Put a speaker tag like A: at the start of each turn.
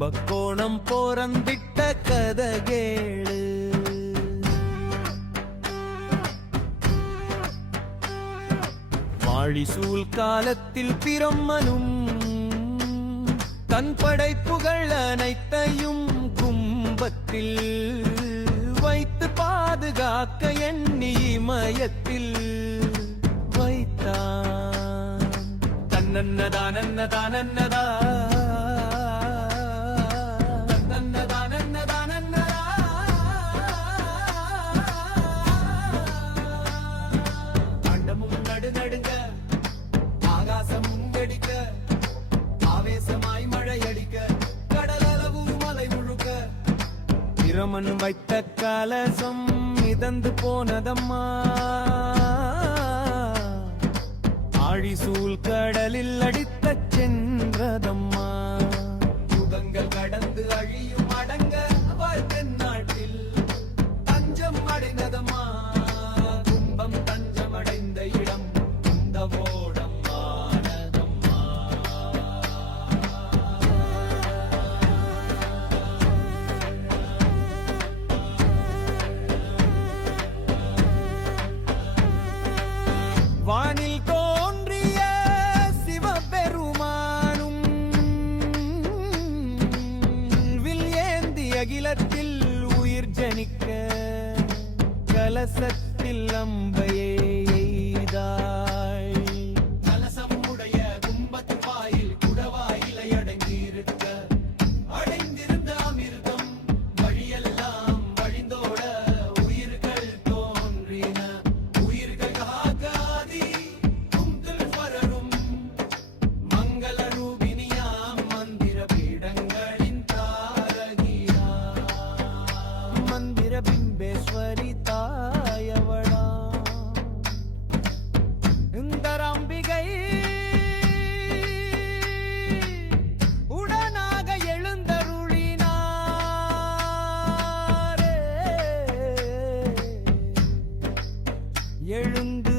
A: கும்பகோணம் போரந்திட்ட கதகேளு. வாழிசூல் காலத்தில் பிரம்மனும் தன் படைப்புகள் அனைத்தையும் கும்பத்தில் வைத்து பாதுகாக்க எண்ணி மயத்தில் வைத்தான். தன்னன்னதானன்னதானன்னதா தன்னன்னதானன்னதானன்னதா மழையடிக்க கடலளவு மலை முழுக்க. பிரமன் வைத்த கலசம் மிதந்து போனதம்மா. ஜனிக்க கலசத்தில் அம்பையே. எழுந்து